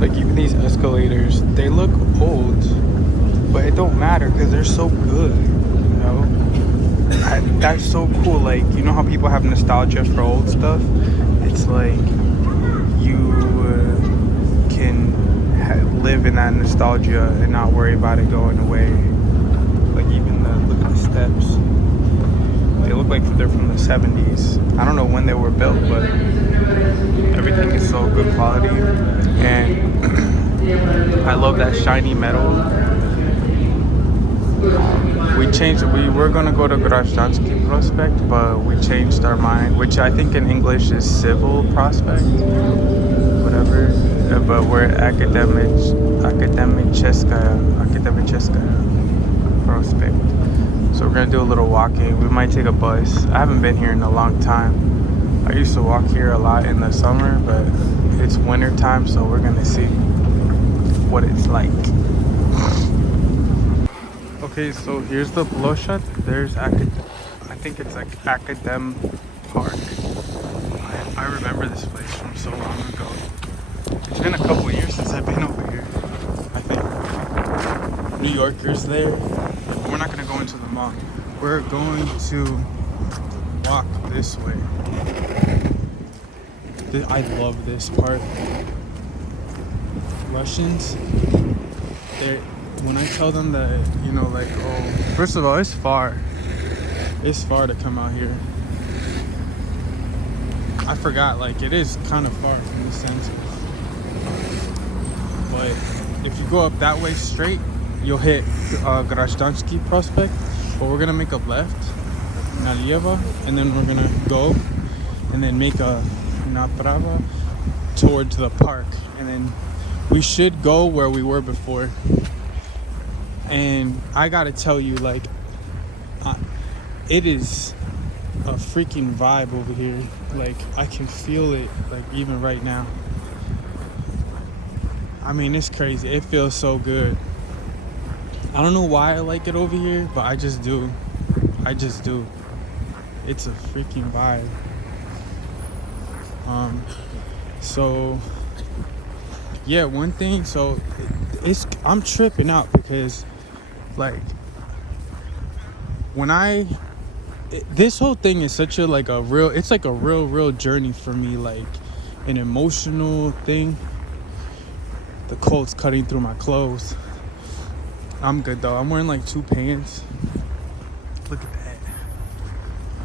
Like even these escalators, they look old, but it don't matter because they're so good, you know. That's so cool. Like, you know how people have nostalgia for old stuff? It's like you can live in that nostalgia and not worry about it going away. Like even look at the steps. They look like they're from the 70s. I don't know when they were built, but everything is so good quality. And I love that shiny metal. We were gonna go to Grashdansky Prospect, but we changed our mind, which I think in English is Civil Prospect, whatever. But we're Akademicheskaya Prospect. So we're gonna do a little walking. We might take a bus. I haven't been here in a long time. I used to walk here a lot in the summer, but it's winter time, so we're gonna see what it's like. Okay, so here's the Bloshut. There's I think it's like Academ Park. I remember this place from so long ago. It's been a couple years since I've been over here. I think New Yorkers there. We're not gonna go into the mall. We're going to walk this way. I love this part. Russians, when I tell them that, you know, like, oh, first of all, it's far to come out here. I forgot, like, it is kind of far in the sense, but if you go up that way straight, you'll hit Grashdansky Prospect, but we're gonna make a left nalievo, and then we're gonna go and then make a направо towards the park, and then we should go where we were before. And I gotta tell you, like, it is a freaking vibe over here. Like, I can feel it, like, even right now. I mean, it's crazy. It feels so good. I don't know why I like it over here, but I just do. It's a freaking vibe. So yeah, one thing, so I'm tripping out because, like, this whole thing is such a, like, it's like a real journey for me, like an emotional thing. The cold's cutting through my clothes. I'm good though. I'm wearing like 2 pants. Look at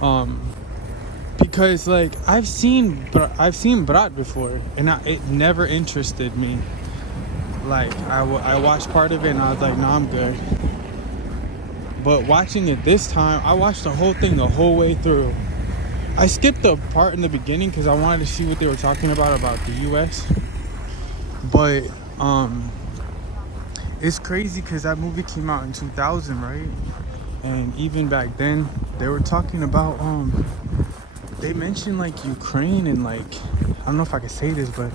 that. Because, like, I've seen Brat before, and it never interested me. Like, I watched part of it and I was like, nah, I'm good. But watching it this time, I watched the whole thing the whole way through. I skipped the part in the beginning because I wanted to see what they were talking about the US. But it's crazy because that movie came out in 2000, right? And even back then, they were talking about they mentioned, like, Ukraine, and, like, I don't know if I could say this, but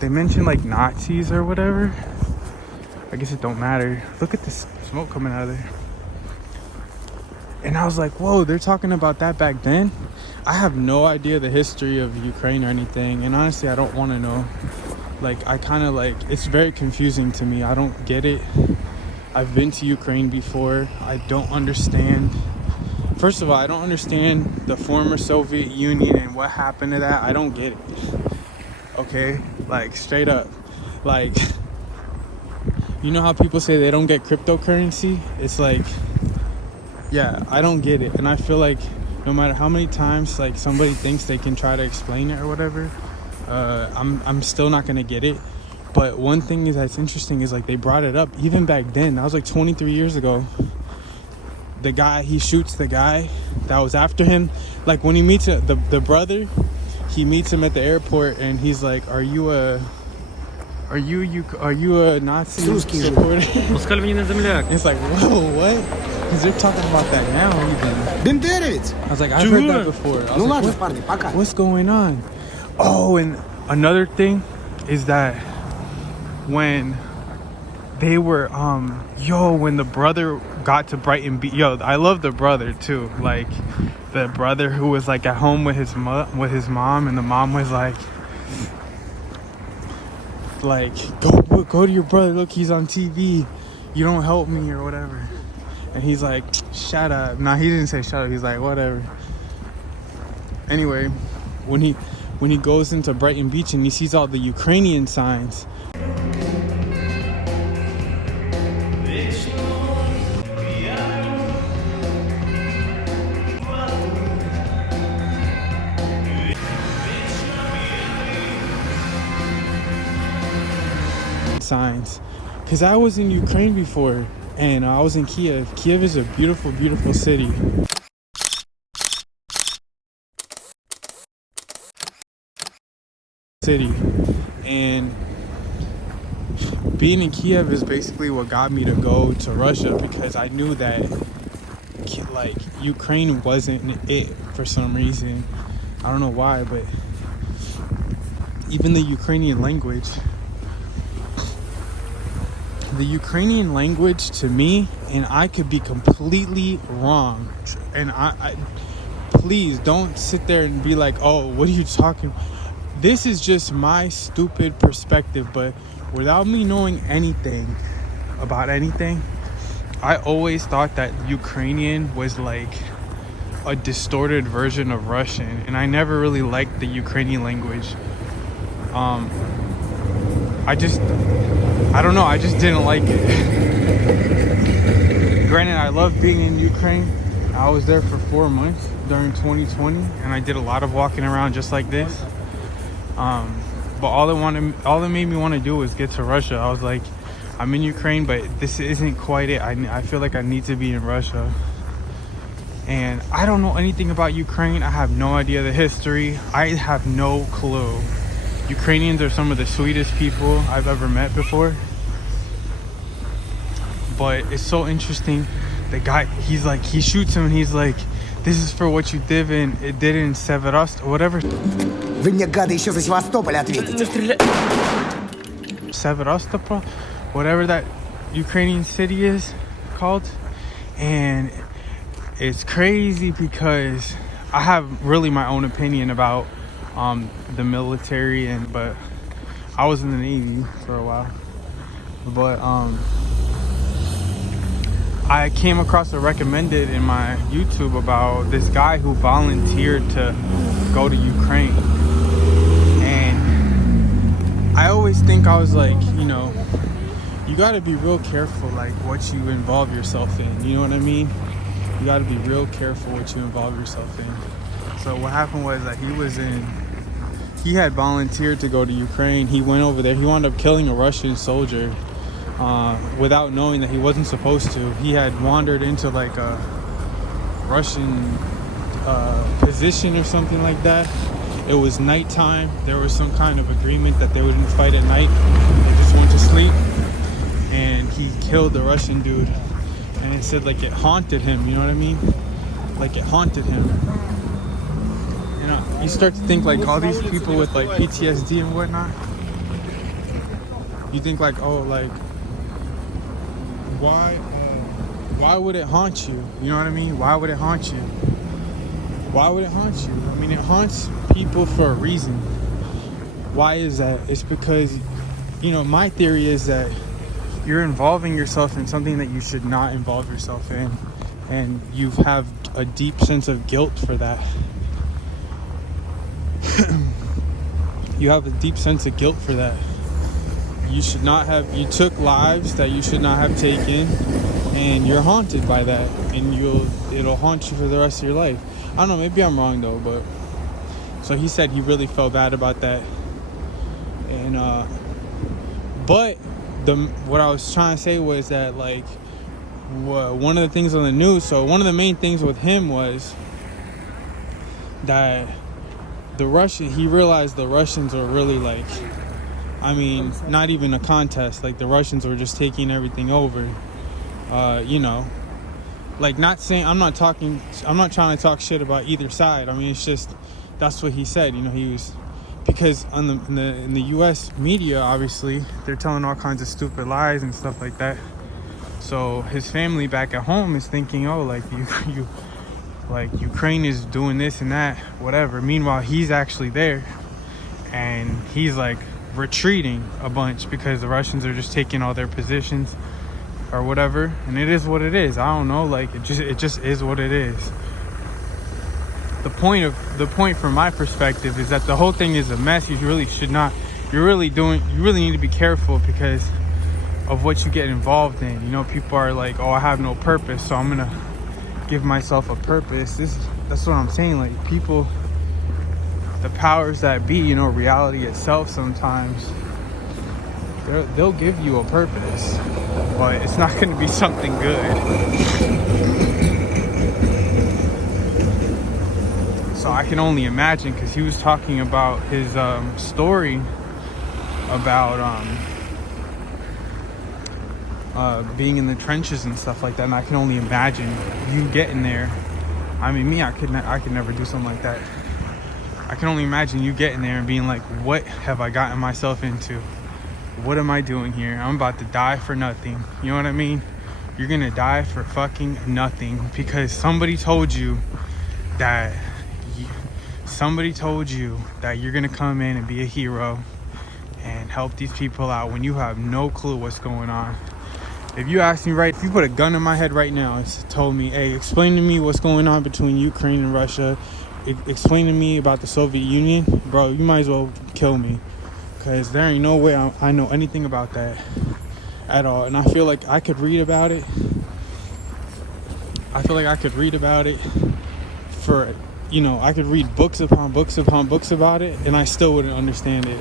they mentioned, like, Nazis or whatever. I guess it don't matter. Look at this smoke coming out of there. And I was like, whoa, they're talking about that back then? I have no idea the history of Ukraine or anything, and honestly, I don't want to know. Like, I kind of, like, it's very confusing to me. I don't get it. I've been to Ukraine before. I don't understand. First of all, I don't understand the former Soviet Union and what happened to that. I don't get it. Okay? Like, straight up. Like, you know how people say they don't get cryptocurrency? It's like, yeah, I don't get it. And I feel like no matter how many times, like, somebody thinks they can try to explain it or whatever, I'm still not gonna get it. But one thing that's interesting is, like, they brought it up even back then. That was like 23 years ago. The guy, he shoots the guy that was after him. Like, when he meets the brother, he meets him at the airport, and he's like, are you a Nazi supporter? It's like, whoa, what? Because they're talking about that now even. I was like, I've heard that before. I was like, what's going on? Oh, and another thing is that when they were when the brother got to Brighton Beach, I love the brother too. Like, the brother who was, like, at home with his mom, and the mom was like, like, go to your brother, look, he's on TV, you don't help me or whatever. And he's like, shut up. Nah, he didn't say shut up, he's like, whatever. Anyway, when he goes into Brighton Beach and he sees all the Ukrainian signs, because I was in Ukraine before, and I was in Kiev. Kiev is a beautiful, beautiful city. And being in Kiev is basically what got me to go to Russia, because I knew that like Ukraine wasn't it for some reason. I don't know why, but even the Ukrainian language to me, and I could be completely wrong, and I please don't sit there and be like, oh, what are you talking? This is just my stupid perspective, but without me knowing anything about anything, I always thought that Ukrainian was like a distorted version of Russian, and I never really liked the Ukrainian language. I don't know, I just didn't like it. Granted, I love being in Ukraine. I was there for 4 months during 2020, and I did a lot of walking around just like this. But all that made me want to do was get to Russia. I was like, I'm in Ukraine, but this isn't quite it. I feel like I need to be in Russia. And I don't know anything about Ukraine. I have no idea the history. I have no clue. Ukrainians are some of the sweetest people I've ever met before. But it's so interesting. The guy, he's like, he shoots him and he's like, this is for what you did in Severost or whatever. Вы мне, гады, еще за Севастополь ответите. Sevastopol, whatever that Ukrainian city is called. And it's crazy because I have really my own opinion about the military, but I was in the Navy for a while. But I came across a recommended in my YouTube about this guy who volunteered to go to Ukraine. And I always think, I was like, you know, you got to be real careful like what you involve yourself in, you know what I mean? You got to be real careful what you involve yourself in. So what happened was that he had volunteered to go to Ukraine. He went over there. He wound up killing a Russian soldier without knowing that he wasn't supposed to. He had wandered into like a Russian position or something like that. It was nighttime. There was some kind of agreement that they wouldn't fight at night. They just went to sleep. And he killed the Russian dude. And it said like it haunted him, you know what I mean? Like it haunted him. You know, you start to think like all these people with like PTSD and whatnot, you think like, oh, like why would it haunt you? You know what I mean? Why would it haunt you? Why would it haunt you? I mean, it haunts people for a reason. Why is that? It's because, you know, my theory is that you're involving yourself in something that you should not involve yourself in, and you have a deep sense of guilt for that. You have a deep sense of guilt for that. You took lives that you should not have taken, and you're haunted by that, and it'll haunt you for the rest of your life. I don't know, maybe I'm wrong though, but so he said he really felt bad about that. And but what I was trying to say was that like one of the things on the news, so one of the main things with him was that he realized the Russians were really like, I mean, not even a contest. Like the Russians were just taking everything over. You know, like I'm not trying to talk shit about either side. I mean, it's just, that's what he said. You know, because in the U.S. media, obviously, they're telling all kinds of stupid lies and stuff like that. So his family back at home is thinking, oh, like like Ukraine is doing this and that, whatever. Meanwhile, he's actually there, and he's like, retreating a bunch because the Russians are just taking all their positions or whatever, and it is what it is. I don't know, like it just is what it is. The point from my perspective is that the whole thing is a mess. You really need to be careful because of what you get involved in. You know, people are like, oh, I have no purpose, so I'm gonna give myself a purpose. That's what I'm saying. Like, people, the powers that be, you know, reality itself, sometimes they'll give you a purpose, but it's not going to be something good. So I can only imagine, because he was talking about his story about being in the trenches and stuff like that, and I can only imagine you getting there. I mean, I could never do something like that. I can only imagine you getting there and being like, what have I gotten myself into? What am I doing here? I'm about to die for nothing. You know what I mean? You're gonna die for fucking nothing because somebody told you that you're gonna come in and be a hero and help these people out when you have no clue what's going on. If you ask me if you put a gun in my head right now and told me, hey, explain to me what's going on between Ukraine and Russia, explain to me about the Soviet Union, bro, you might as well kill me, because there ain't no way I know anything about that at all. And I feel like I could read about it. For, you know, I could read books upon books about it, and I still wouldn't understand it.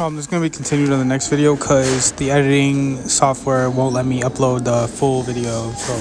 This is going to be continued on the next video because the editing software won't let me upload the full video. So